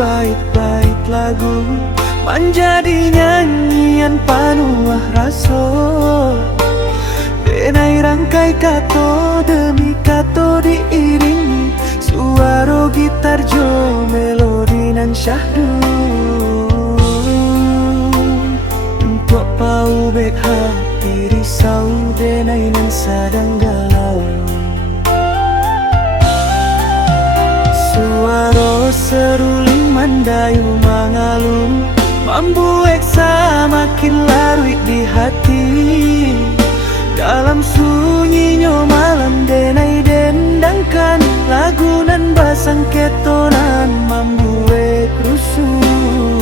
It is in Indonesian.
bait-bait lagu menjadi nyanyian panuh rasa. Denai rangkai kato demi kato diiringi suara gitar jo melodi nan syahdu. Untuk pau bek hati risau denai nan sadang galau. Suara seruling mandayu mangalung membuat semakin larut di hati. Dalam sunyinya malam denai dendangkan lagu nan basang ketonan membuat rusuh.